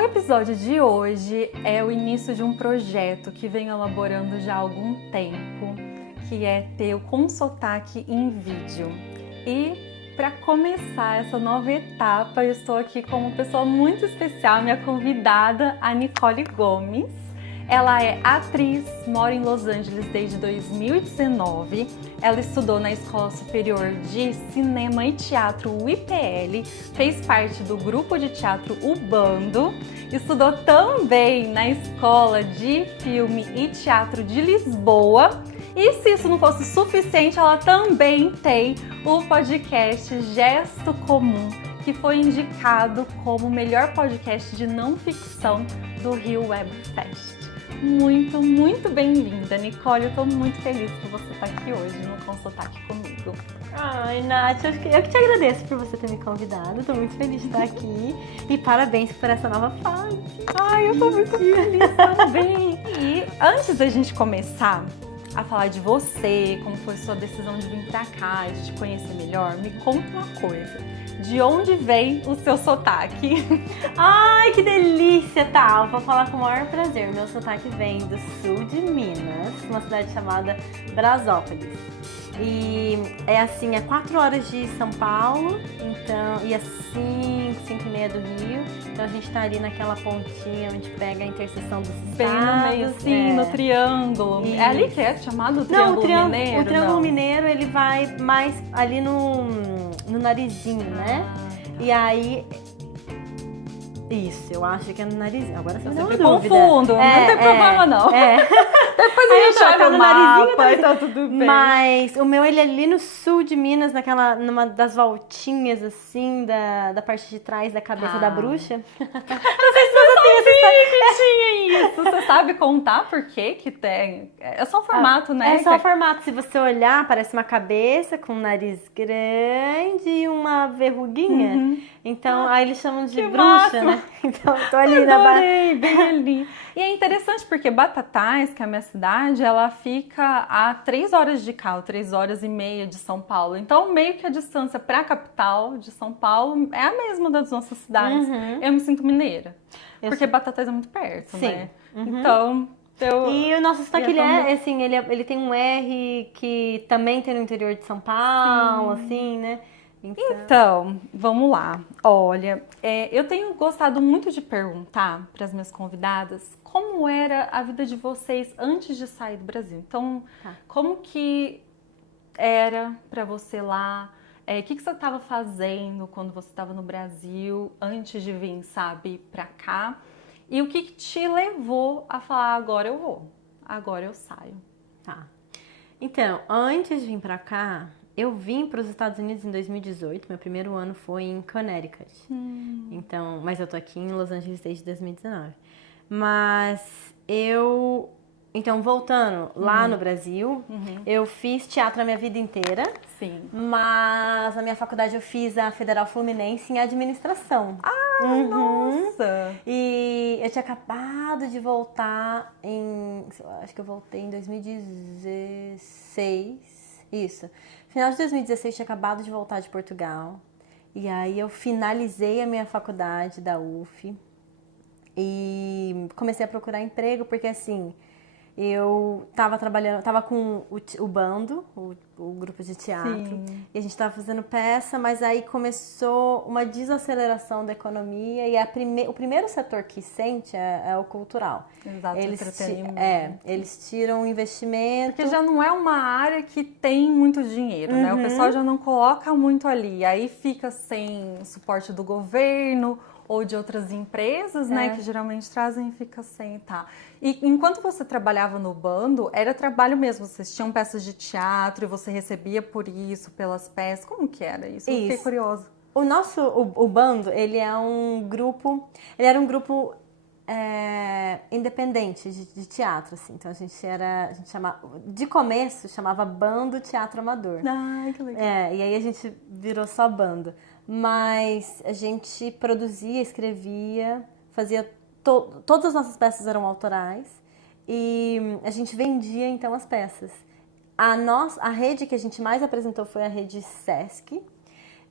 O episódio de hoje é o início de um projeto que venho elaborando já há algum tempo, que é ter o Com Sotaque em vídeo. E para começar essa nova etapa, eu estou aqui com uma pessoa muito especial, minha convidada, a Nicole Gomes. Ela é atriz, mora em Los Angeles desde 2019. Ela estudou na Escola Superior de Cinema e Teatro UIPL, fez parte do grupo de teatro O Bando, estudou também na Escola de Filme e Teatro de Lisboa. E se isso não fosse suficiente, ela também tem o podcast Gesto Comum, que foi indicado como o melhor podcast de não ficção do Rio Web Fest. Muito bem-vinda, Nicole. Eu tô muito feliz por você estar aqui hoje no Com Sotaque comigo. Ai, Nath, eu que te agradeço por você ter me convidado. Tô muito feliz de estar aqui. E parabéns por essa nova fase. Ai, eu tô muito feliz também. E antes da gente começar a falar de você, como foi sua decisão de vir pra cá e de te conhecer melhor, me conta uma coisa. De onde vem o seu sotaque? Ai, que delícia, tá? Vou falar com o maior prazer. Meu sotaque vem do sul de Minas, uma cidade chamada Brasópolis. E é assim, é 4 horas de São Paulo, então, e é 5h30 do Rio. Então a gente tá ali naquela pontinha onde pega a interseção dos estados. Bem no meio, sim, no triângulo. Isso. É ali que é chamado Triângulo Mineiro? O Triângulo Mineiro, ele vai mais ali no narizinho, né? Tá. E aí... Isso, eu acho que é no narizinho. Agora você Eu me sempre deu uma dúvida. confundo, não tem problema não. Depois a gente olha tá o no mapa narizinho, e tá tudo bem. Mas o meu, ele é ali no sul de Minas, numa das voltinhas, assim, da parte de trás da cabeça da bruxa. Não sei se você tem essa... tinha isso. Você sabe contar por quê que tem? É só o formato, né? É só o formato. Se você olhar, parece uma cabeça com um nariz grande e uma verruguinha. Uhum. Então, aí eles chamam de Que bruxa, máximo. né? Então, tô ali na base. Adorei, bem ali. E é interessante porque Batatais, que é a minha cidade, ela fica a 3 horas de carro, 3h30 de São Paulo. Então, meio que a distância para a capital de São Paulo é a mesma das nossas cidades. Uhum. Eu me sinto mineira, porque Batatais é muito perto, Sim. né? Uhum. Então... E o nosso sotaque, E é assim, ele tem um R que também tem no interior de São Paulo, assim, né? Então, vamos lá. Olha, eu tenho gostado muito de perguntar para as minhas convidadas como era a vida de vocês antes de sair do Brasil. Então, como que era para você lá? O que você estava fazendo quando você estava no Brasil antes de vir, sabe, para cá? E o que te levou a falar, agora eu vou, agora eu saio? Tá. Então, antes de vir pra cá, eu vim para os Estados Unidos em 2018. Meu primeiro ano foi em Connecticut. Então, mas eu tô aqui em Los Angeles desde 2019. Então, voltando lá no Brasil, eu fiz teatro a minha vida inteira. Sim. Mas na minha faculdade eu fiz a Federal Fluminense em administração. Nossa! E eu tinha acabado de voltar acho que eu voltei em 2016. Isso. Final de 2016 eu tinha acabado de voltar de Portugal. E aí eu finalizei a minha faculdade da UF. E comecei a procurar emprego, porque assim... Eu tava com o bando, o grupo de teatro. Sim. E a gente tava fazendo peça, mas aí começou uma desaceleração da economia e o primeiro setor que sente é o cultural. Exato, eles tiram o investimento. Porque já não é uma área que tem muito dinheiro, né? O pessoal já não coloca muito ali, aí fica sem suporte do governo ou de outras empresas, né, que geralmente trazem e fica sem, tá. E enquanto você trabalhava no bando, era trabalho mesmo, vocês tinham peças de teatro e você recebia por isso, pelas peças, como que era isso? Eu fiquei curiosa. O bando, ele era um grupo independente de teatro, assim, então a gente chamava, de começo chamava Bando Teatro Amador. Ai, que legal. E aí a gente virou só bando. Mas a gente produzia, escrevia, fazia... Todas as nossas peças eram autorais e a gente vendia, então, as peças. A rede que a gente mais apresentou foi a rede Sesc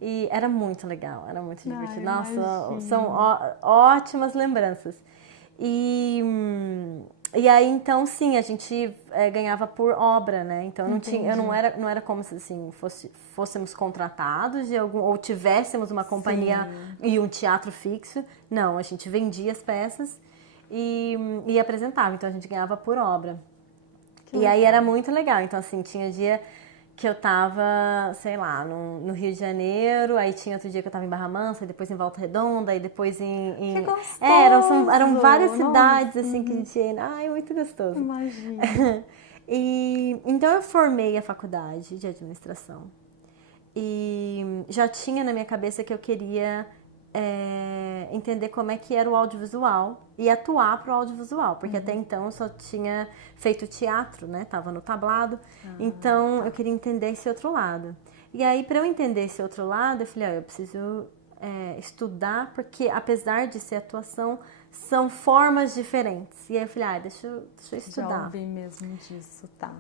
E era muito legal, era muito divertido. Nossa, imagino. são ótimas lembranças. E aí, então, sim, a gente ganhava por obra, né? Então, eu não era como se assim, fôssemos contratados de algum, ou tivéssemos uma companhia e um teatro fixo. Não, a gente vendia as peças e apresentava. Então, a gente ganhava por obra. E aí era muito legal. Então, assim, tinha dia que eu tava, sei lá, no Rio de Janeiro, aí tinha outro dia que eu tava em Barra Mansa, aí depois em Volta Redonda, aí depois Que gostoso! Eram várias cidades, assim, que a gente ia. Ai, muito gostoso. Imagina. E então eu formei a faculdade de administração. E já tinha na minha cabeça que eu queria entender como é que era o audiovisual e atuar para o audiovisual, porque até então eu só tinha feito teatro, né? Tava no tablado, então eu queria entender esse outro lado. E aí, para eu entender esse outro lado, eu falei, eu preciso estudar, porque apesar de ser atuação, são formas diferentes. E aí eu falei, deixa eu estudar. Já ouvi mesmo disso, tá.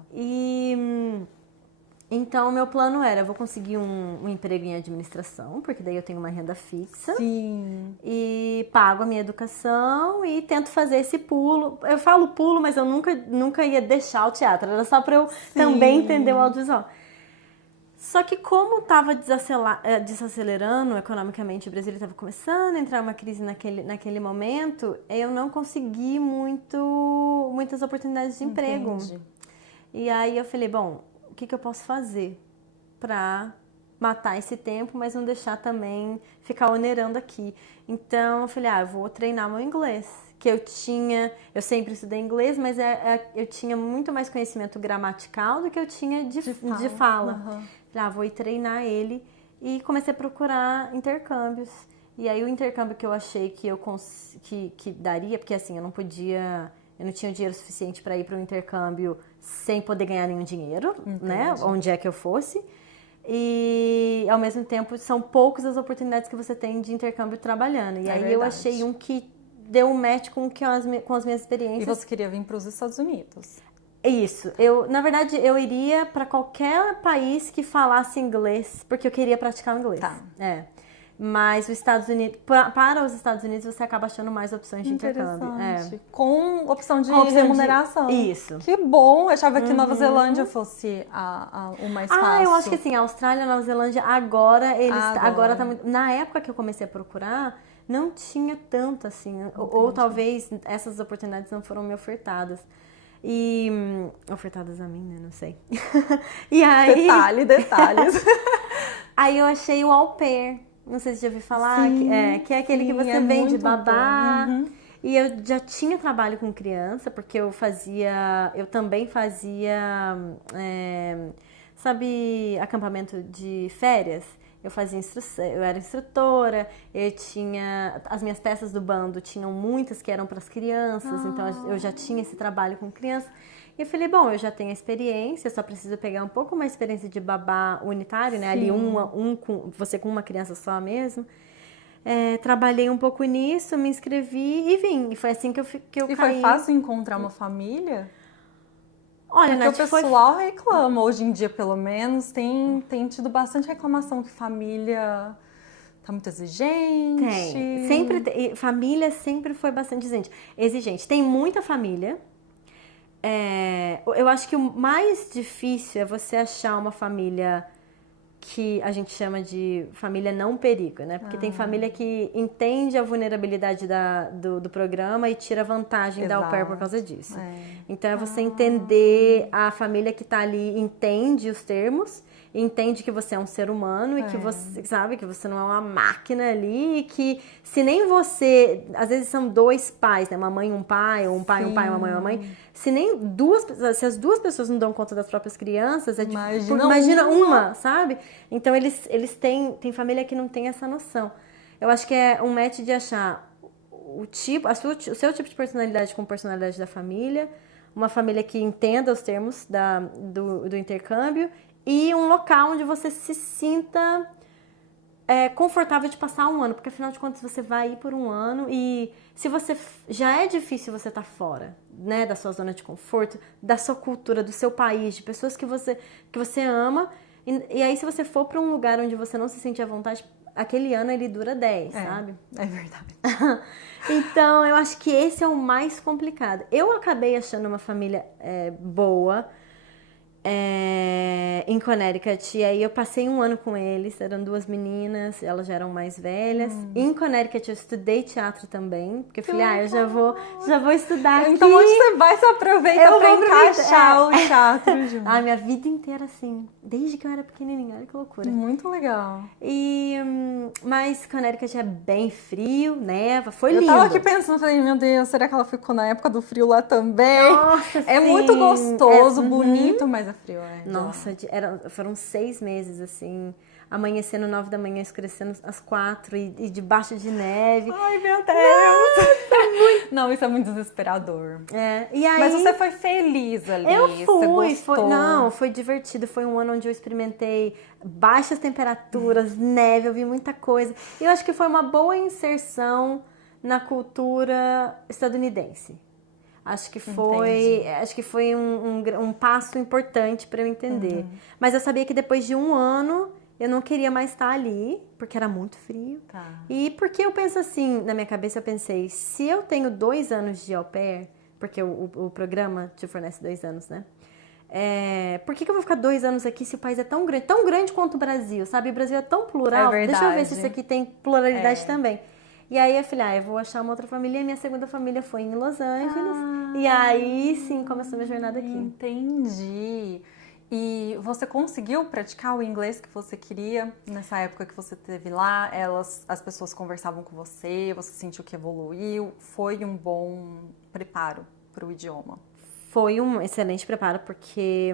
Então, o meu plano era, eu vou conseguir um emprego em administração, porque daí eu tenho uma renda fixa. Sim. E pago a minha educação e tento fazer esse pulo. Eu falo pulo, mas eu nunca ia deixar o teatro. Era só para eu também entender o audiovisual. Só que como estava desacelerando economicamente, o Brasil estava começando a entrar uma crise naquele momento, eu não consegui muitas oportunidades de emprego. Entendi. E aí eu falei, bom, o que eu posso fazer para matar esse tempo, mas não deixar também ficar onerando aqui. Então eu falei, eu vou treinar meu inglês, que eu sempre estudei inglês, mas eu tinha muito mais conhecimento gramatical do que eu tinha de fala. Falei, vou ir treinar ele e comecei a procurar intercâmbios. E aí o intercâmbio que eu achei que daria, porque assim, eu não tinha dinheiro suficiente para ir para um intercâmbio sem poder ganhar nenhum dinheiro, né? Onde é que eu fosse. E, ao mesmo tempo, são poucas as oportunidades que você tem de intercâmbio trabalhando. E aí eu achei um que deu um match com as minhas experiências. E você queria vir para os Estados Unidos? Isso. Na verdade, eu iria para qualquer país que falasse inglês, porque eu queria praticar o inglês. Tá. Mas os Estados Unidos, para os Estados Unidos, você acaba achando mais opções de intercâmbio. Com opção de remuneração. Isso. Que bom! Eu achava que Nova Zelândia fosse o mais fácil. Eu acho que assim, a Austrália e a Nova Zelândia agora tá muito. Na época que eu comecei a procurar, não tinha tanto assim. Ou talvez essas oportunidades não foram me ofertadas. Ofertadas a mim, né? Não sei. E aí... Detalhes. Aí eu achei o au pair. Não sei se já ouviu falar, que é aquele que você vem de babá. E eu já tinha trabalho com criança, porque eu também fazia, sabe, acampamento de férias? Eu fazia eu era instrutora, as minhas peças do bando tinham muitas que eram para as crianças, então eu já tinha esse trabalho com criança. E eu falei, bom, eu já tenho experiência, só preciso pegar um pouco mais experiência de babá unitário, né? Ali você com uma criança só mesmo. Trabalhei um pouco nisso, me inscrevi e vim. E foi assim que eu caí. E foi fácil encontrar uma família? Olha, porque o pessoal reclama, hoje em dia pelo menos, tem tido bastante reclamação que família tá muito exigente. Tem. Família sempre foi bastante exigente. Tem muita família. Eu acho que o mais difícil é você achar uma família que a gente chama de família não perigo, né? Porque tem família que entende a vulnerabilidade do programa e tira vantagem da au pair por causa disso. Então é você entender a família que tá ali, entende os termos, entende que você é um ser humano e que você sabe que você não é uma máquina ali e que se nem você, às vezes são dois pais, né, uma mãe e um pai, ou um pai e um pai, uma mãe e uma mãe, se as duas pessoas não dão conta das próprias crianças, imagina uma, sabe? Então eles têm família que não tem essa noção. Eu acho que é um match de achar o seu tipo de personalidade com a personalidade da família, uma família que entenda os termos do intercâmbio e um local onde você se sinta confortável de passar um ano, porque afinal de contas você vai ir por um ano e se você já é difícil você estar fora, né, da sua zona de conforto, da sua cultura, do seu país, de pessoas que você ama, E aí, se você for pra um lugar onde você não se sente à vontade, aquele ano ele dura 10, sabe? É verdade. Então, eu acho que esse é o mais complicado. Eu acabei achando uma família boa em Connecticut, e aí eu passei um ano com eles, eram 2 meninas, elas já eram mais velhas. Em Connecticut eu estudei teatro também, porque eu falei, eu já vou estudar aqui. Então onde você vai, você aproveita pra encaixar o teatro junto. Minha vida inteira assim, desde que eu era pequenininha, olha que loucura. Muito legal. Mas Connecticut é bem frio, neva, foi lindo. Eu tava aqui pensando, falei, meu Deus, será que ela ficou na época do frio lá também? Nossa, é sim. muito gostoso, bonito, mas é frio. Nossa, foram 6 meses, assim, amanhecendo 9 da manhã, escurecendo às 4 e debaixo de neve. Ai, meu Deus! Não, isso é muito desesperador. E aí, mas você foi feliz ali? Foi divertido. Foi um ano onde eu experimentei baixas temperaturas, neve, eu vi muita coisa. E eu acho que foi uma boa inserção na cultura estadunidense. Acho que foi um passo importante para eu entender. Mas eu sabia que depois de um ano eu não queria mais estar ali, porque era muito frio. Tá. E porque eu penso assim, na minha cabeça eu pensei, se eu tenho 2 anos de au pair, porque o programa te fornece 2 anos, né? Por que eu vou ficar 2 anos aqui se o país é tão grande quanto o Brasil, sabe? O Brasil é tão plural. Deixa eu ver se isso aqui tem pluralidade também. E aí eu falei, eu vou achar uma outra família. E minha segunda família foi em Los Angeles. E aí sim começou minha jornada aqui. Entendi. E você conseguiu praticar o inglês que você queria nessa época que você esteve lá? As pessoas conversavam com você sentiu que evoluiu? Foi um bom preparo para o idioma? Foi um excelente preparo, porque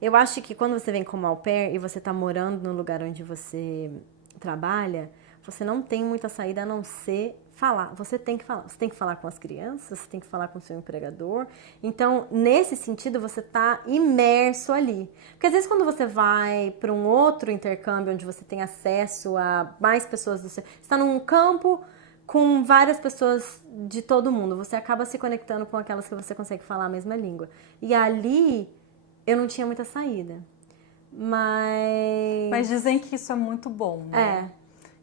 eu acho que quando você vem como au pair e você está morando no lugar onde você trabalha, você não tem muita saída a não ser falar. Você tem que falar. Você tem que falar com as crianças, você tem que falar com o seu empregador. Então, nesse sentido, você está imerso ali. Porque às vezes quando você vai para um outro intercâmbio onde você tem acesso a mais pessoas do seu... Você está num campo com várias pessoas de todo mundo. Você acaba se conectando com aquelas que você consegue falar a mesma língua. E ali eu não tinha muita saída. Mas dizem que isso é muito bom, né?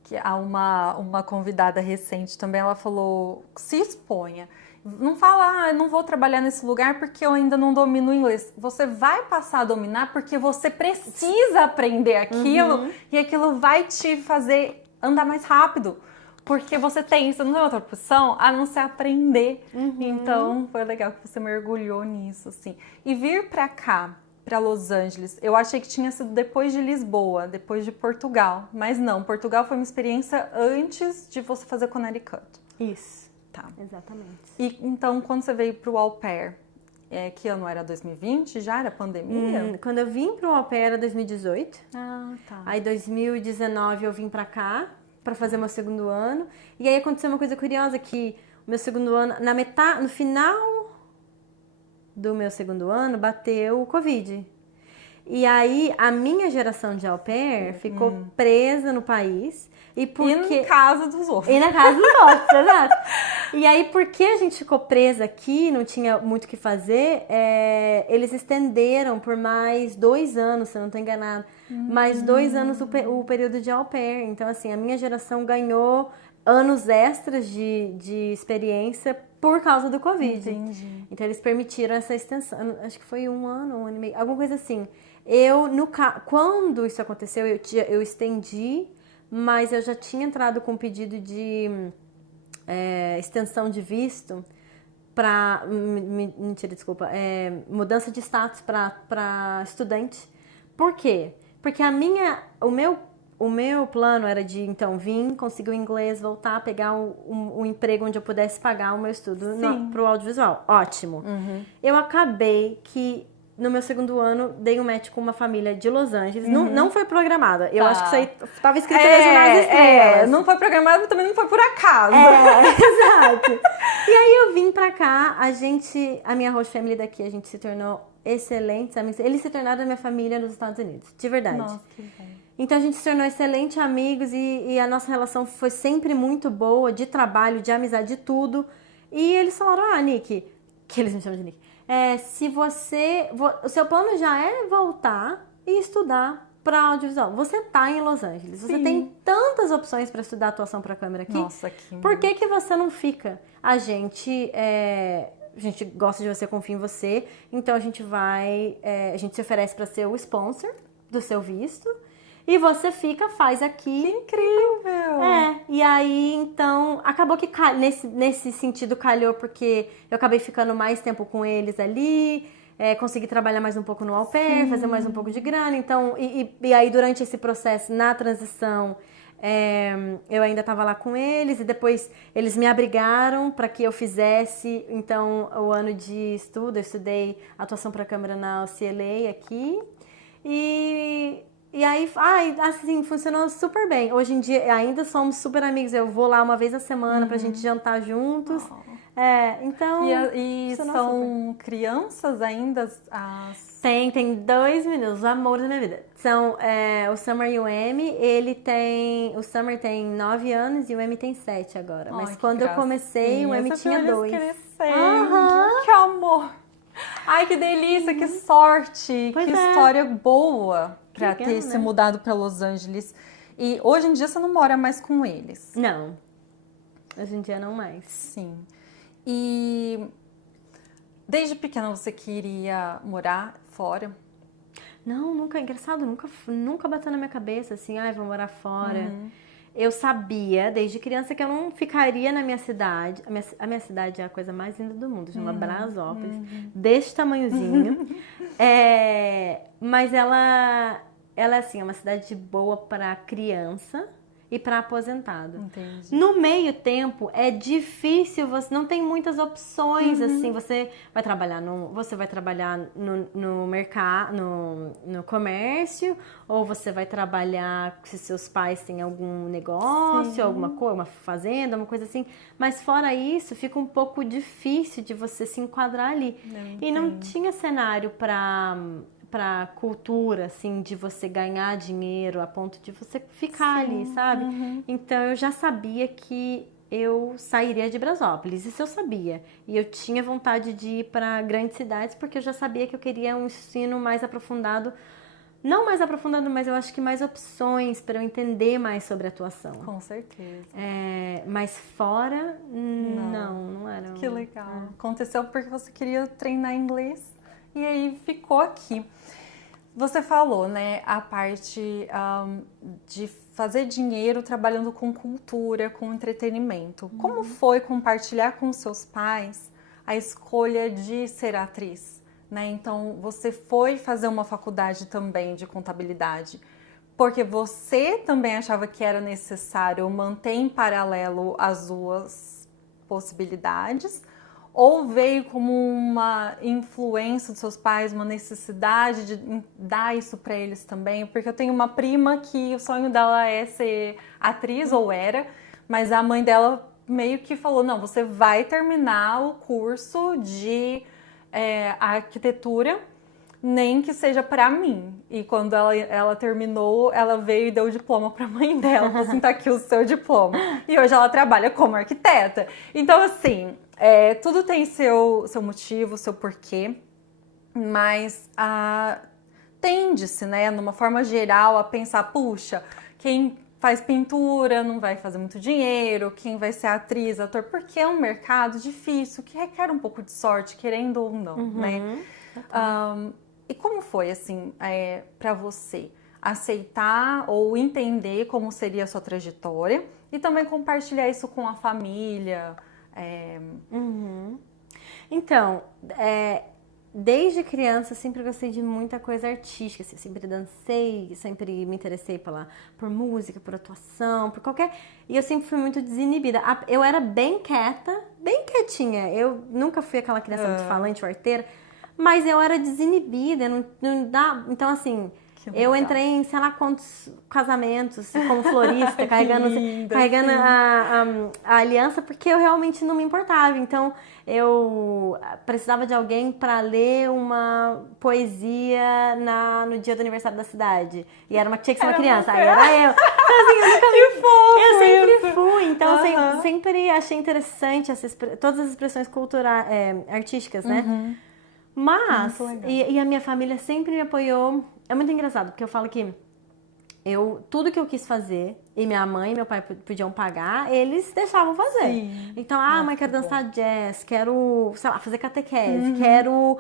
Que há uma convidada recente também, ela falou, se exponha. Não fala, não vou trabalhar nesse lugar porque eu ainda não domino o inglês. Você vai passar a dominar porque você precisa aprender aquilo e aquilo vai te fazer andar mais rápido. Porque você não tem outra opção a não ser aprender. Então, foi legal que você mergulhou nisso, assim. E vir pra cá, pra Los Angeles, eu achei que tinha sido depois de Lisboa, depois de Portugal. Mas não, Portugal foi uma experiência antes de você fazer Connecticut. Isso. Tá. Exatamente. E então, quando você veio pro au pair, que ano era? 2020? Já era pandemia? Quando eu vim pro au pair era 2018. Ah, tá. Aí 2019 eu vim pra cá para fazer meu segundo ano. E aí aconteceu uma coisa curiosa, que o meu segundo ano, no final do meu segundo ano, bateu o Covid. E aí a minha geração de au pair ficou presa no país. E na casa dos outros. E na casa dos outros, exato. E aí, porque a gente ficou presa aqui, não tinha muito o que fazer, eles estenderam por mais 2 anos, se eu não estou enganada, mais 2 anos o período de au pair. Então, assim, a minha geração ganhou anos extras de experiência por causa do Covid. Entendi. Então, eles permitiram essa extensão. Acho que foi 1 ano, 1 ano e meio, alguma coisa assim. Quando isso aconteceu, eu estendi, mas eu já tinha entrado com um pedido de extensão de visto para... Mentira, desculpa. Mudança de status para estudante. Por quê? Porque o meu plano era de, então, vir, conseguir o inglês, voltar, pegar um emprego onde eu pudesse pagar o meu estudo pro audiovisual. Ótimo. Eu acabei que... No meu segundo ano, dei um match com uma família de Los Angeles. Não foi programada. Eu acho que isso aí estava escrito nas Jornadas Estrelas. Não foi programada, mas também não foi por acaso. Exato. E aí eu vim pra cá, a minha host family daqui, a gente se tornou excelentes amigos. Eles se tornaram a minha família nos Estados Unidos, de verdade. Nossa, que bom. Então a gente se tornou excelentes amigos e a nossa relação foi sempre muito boa, de trabalho, de amizade, de tudo. E eles falaram, Nick, que eles me chamam de Nick. se o seu plano já é voltar e estudar para audiovisual. Você tá em Los Angeles, você tem tantas opções para estudar atuação para câmera aqui. Nossa, que... Por que você não fica? A gente gosta de você, confia em você, então a gente se oferece para ser o sponsor do seu visto e você faz aqui. Que incrível! E aí, então, acabou que nesse sentido calhou porque eu acabei ficando mais tempo com eles ali, consegui trabalhar mais um pouco no au pair, fazer mais um pouco de grana, então, e aí durante esse processo, na transição, eu ainda estava lá com eles e depois eles me abrigaram para que eu fizesse, então, o ano de estudo, eu estudei atuação para câmera na UCLA aqui e aí, assim, funcionou super bem. Hoje em dia ainda somos super amigos, eu vou lá uma vez a semana pra gente jantar juntos. Então... E são super. Crianças ainda? Tem 2 meninos, os amores da minha vida. São o Summer e o Emi, o Summer tem 9 anos e o Emi tem 7 agora. Mas quando eu comecei, o Emi tinha 2. Que amor! Ai, que delícia, que sorte, que história boa pra ter se mudado pra Los Angeles. E hoje em dia você não mora mais com eles? Não, hoje em dia não mais. Sim. E desde pequena você queria morar fora? Não, nunca, engraçado, nunca bateu na minha cabeça assim, vou morar fora. Eu sabia desde criança que eu não ficaria na minha cidade. A minha cidade é a coisa mais linda do mundo, chama Brasópolis, desse tamanhozinho. Mas ela é assim, é uma cidade boa para criança e para aposentado. Entendi. No meio tempo é difícil, você não tem muitas opções assim, você vai trabalhar no mercado, no comércio, ou você vai trabalhar se seus pais têm algum negócio, alguma coisa, uma fazenda, uma coisa assim. Mas fora isso, fica um pouco difícil de você se enquadrar ali. E não tinha cenário para cultura, assim, de você ganhar dinheiro a ponto de você ficar ali, sabe? Então eu já sabia que eu sairia de Brasópolis, isso eu sabia. E eu tinha vontade de ir para grandes cidades porque eu já sabia que eu queria um ensino mais aprofundado. Não mais aprofundado, mas eu acho que mais opções para eu entender mais sobre atuação. Com certeza. Mas fora, não era. Que legal. Aconteceu porque você queria treinar inglês. E aí ficou aqui. Você falou, né, a parte de fazer dinheiro trabalhando com cultura, com entretenimento. Como foi compartilhar com seus pais a escolha de ser atriz? Né? Então, você foi fazer uma faculdade também de contabilidade porque você também achava que era necessário manter em paralelo as duas possibilidades? Ou veio como uma influência dos seus pais, uma necessidade de dar isso para eles também? Porque eu tenho uma prima que o sonho dela é ser atriz, ou era, mas a mãe dela meio que falou, não, você vai terminar o curso de arquitetura, nem que seja para mim. E quando ela terminou, ela veio e deu o diploma para a mãe dela, falou assim, tá aqui o seu diploma. E hoje ela trabalha como arquiteta. Então, assim... tudo tem seu motivo, seu porquê, mas tende-se, né, numa forma geral, a pensar, puxa, quem faz pintura não vai fazer muito dinheiro, quem vai ser atriz, ator, porque é um mercado difícil, que requer um pouco de sorte, querendo ou não, né? E como foi, assim, para você aceitar ou entender como seria a sua trajetória e também compartilhar isso com a família? Então, desde criança eu sempre gostei de muita coisa artística, assim, sempre dancei, sempre me interessei por música, por atuação, por qualquer... E eu sempre fui muito desinibida. Eu era bem quieta, bem quietinha. Eu nunca fui aquela criança muito falante ou arteira, mas eu era desinibida, não dá... Então, assim... Eu entrei em sei lá quantos casamentos como florista, carregando a aliança, porque eu realmente não me importava. Então, eu precisava de alguém para ler uma poesia no dia do aniversário da cidade. E tinha que ser uma criança, aí era eu. Então, assim, eu sempre fui. Então, sempre achei interessante todas as expressões culturais, artísticas, né? Mas, Muito legal. e a minha família sempre me apoiou. É muito engraçado, porque eu falo que tudo que eu quis fazer, e minha mãe e meu pai podiam pagar, eles deixavam fazer. Sim. Então, Nossa, mãe, quero que bom. dançar jazz, quero, sei lá, fazer catequese, quero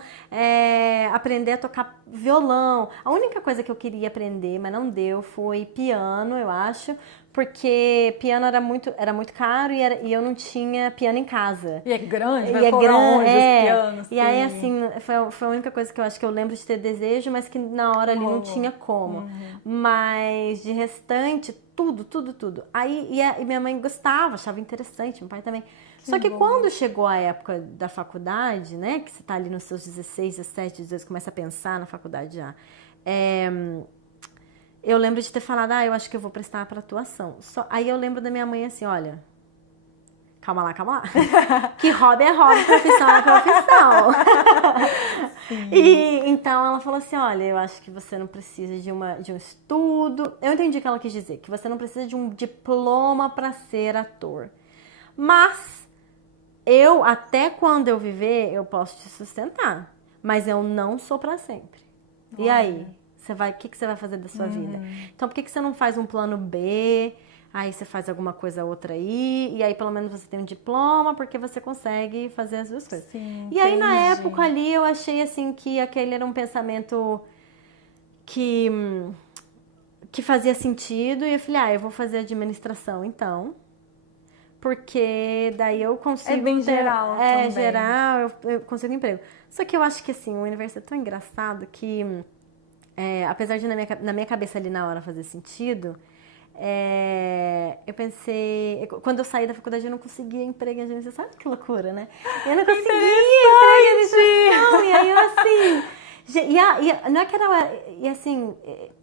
aprender a tocar violão. A única coisa que eu queria aprender, mas não deu, foi piano, eu acho, porque piano era muito caro e eu não tinha piano em casa. E é grande, E vai é pôr grande, aonde os pianos? E aí, Sim. assim, foi a única coisa que eu acho que eu lembro de ter desejo, mas que na hora ali não Rolou. tinha como. Mas de restante, tudo. Aí, e minha mãe gostava, achava interessante, meu pai também. Só que bom. quando chegou a época da faculdade, né, que você tá ali nos seus 16, 17, 18, começa a pensar na faculdade já, eu lembro de ter falado, eu acho que eu vou prestar pra atuação. Aí eu lembro da minha mãe assim, olha, calma lá. Que hobby é hobby, profissão é profissão. E então ela falou assim, olha, eu acho que você não precisa de um estudo. Eu entendi o que ela quis dizer, que você não precisa de um diploma para ser ator. Mas até quando eu viver, eu posso te sustentar. Mas eu não sou para sempre. E aí? O que você vai fazer da sua vida? Então, por que você não faz um plano B? Aí você faz alguma coisa outra aí, e aí pelo menos você tem um diploma, porque você consegue fazer as duas coisas. Sim, E aí na entendi. época ali eu achei assim que aquele era um pensamento que fazia sentido, e eu falei, eu vou fazer administração então. Porque daí eu consigo. É bem geral também. Geral, eu consigo emprego. Só que eu acho que assim, o universo é tão engraçado que, apesar de na minha cabeça ali na hora fazer sentido, eu pensei. Quando eu saí da faculdade, eu não conseguia emprego em administração. Sabe que loucura, né? Eu não conseguia emprego em administração. E aí eu assim. Não é que era. E assim,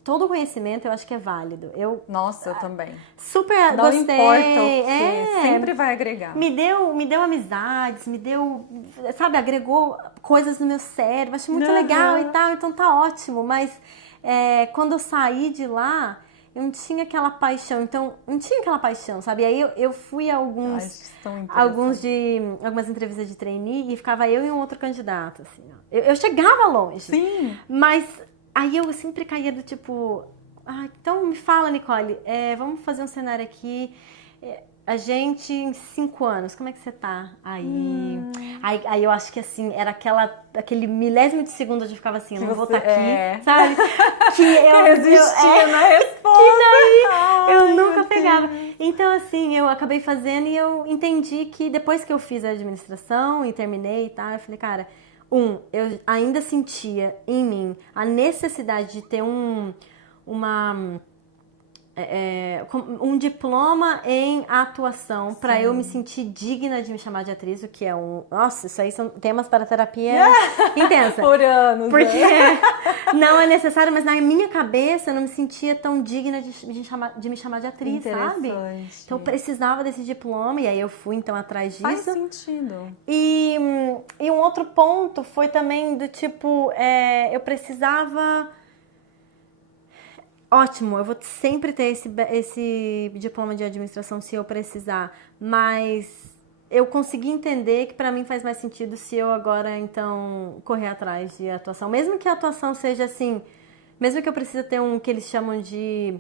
todo o conhecimento eu acho que é válido. Nossa, eu também. Super Não gostei. importa o que, sempre vai agregar. Me deu amizades, sabe, agregou coisas no meu cérebro, achei muito legal e tal, então tá ótimo. Mas quando eu saí de lá, eu não tinha aquela paixão, sabe? E aí eu fui a algumas entrevistas de trainee e ficava eu e um outro candidato, assim, ó. Eu chegava longe. Sim. Mas aí eu sempre caía do tipo, então me fala, Nicole, vamos fazer um cenário aqui. A gente em 5 anos, como é que você tá? Aí eu acho que assim, era aquele milésimo de segundo onde eu ficava assim, eu não vou estar aqui, sabe? Que eu resistia na resposta. Que daí eu nunca pegava. Então assim, eu acabei fazendo e eu entendi que depois que eu fiz a administração e terminei e tal, eu falei, cara, eu ainda sentia em mim a necessidade de ter um diploma em atuação para eu me sentir digna de me chamar de atriz, o que é Nossa, isso aí são temas para terapia intensa. Por anos. Porque não é necessário, mas na minha cabeça eu não me sentia tão digna de me chamar de atriz, sabe? Então eu precisava desse diploma e aí eu fui então atrás disso. Faz sentido. E um outro ponto foi também do tipo, eu precisava... Ótimo, eu vou sempre ter esse diploma de administração se eu precisar, mas eu consegui entender que pra mim faz mais sentido se eu agora, então, correr atrás de atuação. Mesmo que a atuação seja assim, mesmo que eu precise ter que eles chamam de...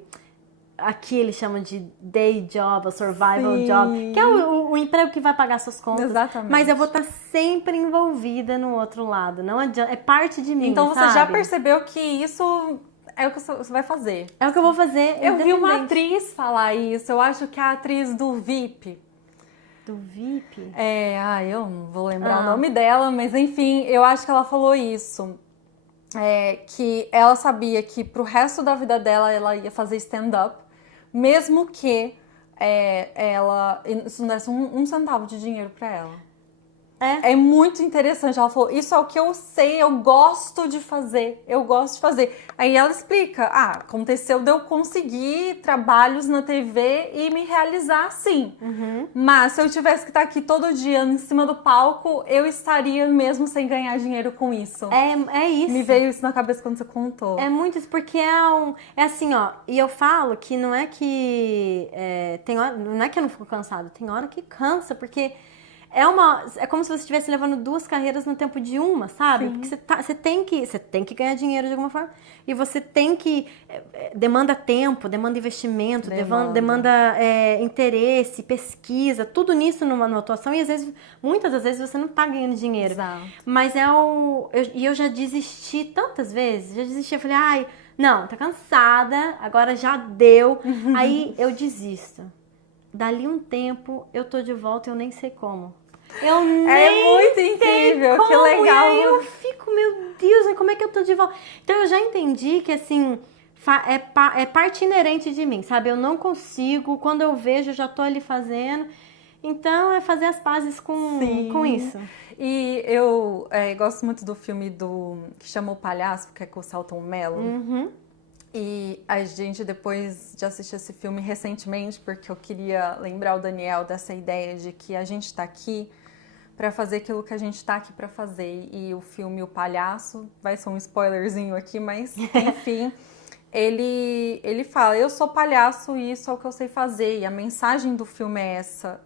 Aqui eles chamam de day job, ou survival job, que é o emprego que vai pagar suas contas. Exatamente. Mas eu vou estar sempre envolvida no outro lado, não adianta, é parte de mim, Então você sabe? já percebeu que isso... é o que você vai fazer. É o que eu vou fazer. Eu vi uma atriz falar isso. Eu acho que é a atriz do VIP. Do VIP? Eu não vou lembrar o nome dela, mas enfim, eu acho que ela falou isso. Que ela sabia que pro resto da vida dela ela ia fazer stand-up, mesmo que isso não desse um centavo de dinheiro pra ela. É muito interessante. Ela falou, isso é o que eu sei, eu gosto de fazer. Aí ela explica, aconteceu de eu conseguir trabalhos na TV e me realizar sim. Mas se eu tivesse que estar aqui todo dia em cima do palco, eu estaria mesmo sem ganhar dinheiro com isso. É isso. Me veio isso na cabeça quando você contou. É muito isso, porque é assim, ó, e eu falo que não é que não é que eu não fico cansada, tem hora que cansa, porque É como se você estivesse levando 2 carreiras no tempo de uma, sabe? Sim. Porque você tem que ganhar dinheiro de alguma forma. E você tem que... demanda tempo, demanda investimento, demanda interesse, pesquisa, tudo nisso numa atuação. E às vezes, muitas das vezes, você não tá ganhando dinheiro. Exato. Mas eu já desisti tantas vezes. Já desisti, eu falei, ai, não, tá cansada, agora já deu. Aí eu desisto. Dali um tempo, eu tô de volta e eu nem sei como. Eu nem muito incrível, sei que como. legal. E aí eu fico, meu Deus, como é que eu tô de volta? Então eu já entendi que, assim, é parte inerente de mim, sabe? Eu não consigo, quando eu vejo, eu já tô ali fazendo. Então é fazer as pazes com isso. E eu gosto muito do filme que chama O Palhaço, que é com o Selton Mello. Uhum. E a gente, depois de assistir esse filme recentemente, porque eu queria lembrar o Daniel dessa ideia de que a gente tá aqui para fazer aquilo que a gente tá aqui para fazer. E o filme O Palhaço, vai ser um spoilerzinho aqui, mas enfim, ele fala, eu sou palhaço e isso é o que eu sei fazer. E a mensagem do filme é essa,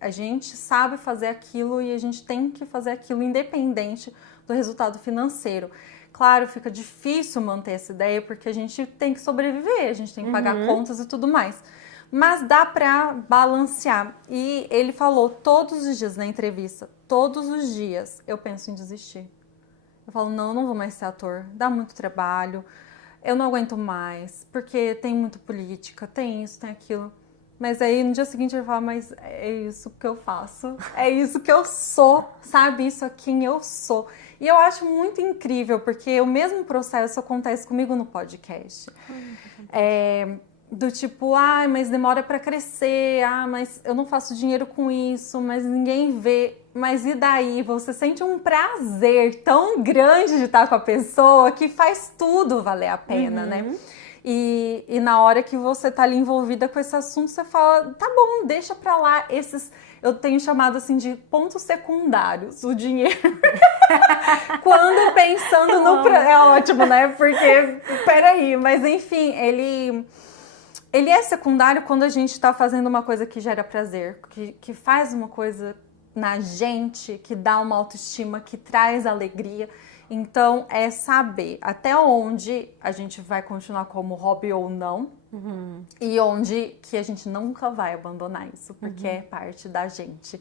a gente sabe fazer aquilo e a gente tem que fazer aquilo independente do resultado financeiro. Claro, fica difícil manter essa ideia porque a gente tem que sobreviver, a gente tem que pagar contas e tudo mais. Mas dá pra balancear. E ele falou todos os dias na entrevista, todos os dias, eu penso em desistir. Eu falo, não vou mais ser ator, dá muito trabalho, eu não aguento mais, porque tem muita política, tem isso, tem aquilo. Mas aí no dia seguinte ele fala, mas é isso que eu faço, é isso que eu sou, sabe? Isso é quem eu sou. E eu acho muito incrível, porque o mesmo processo acontece comigo no podcast. Do tipo, mas demora pra crescer, mas eu não faço dinheiro com isso, mas ninguém vê. Mas e daí? Você sente um prazer tão grande de estar com a pessoa que faz tudo valer a pena, né? E na hora que você tá ali envolvida com esse assunto, você fala, tá bom, deixa pra lá esses... Eu tenho chamado assim de pontos secundários, o dinheiro. Quando pensando no... É ótimo, né? Porque, peraí, mas enfim, ele é secundário quando a gente tá fazendo uma coisa que gera prazer, que faz uma coisa na gente, que dá uma autoestima, que traz alegria. Então, é saber até onde a gente vai continuar como hobby ou não, e onde que a gente nunca vai abandonar isso, porque é parte da gente.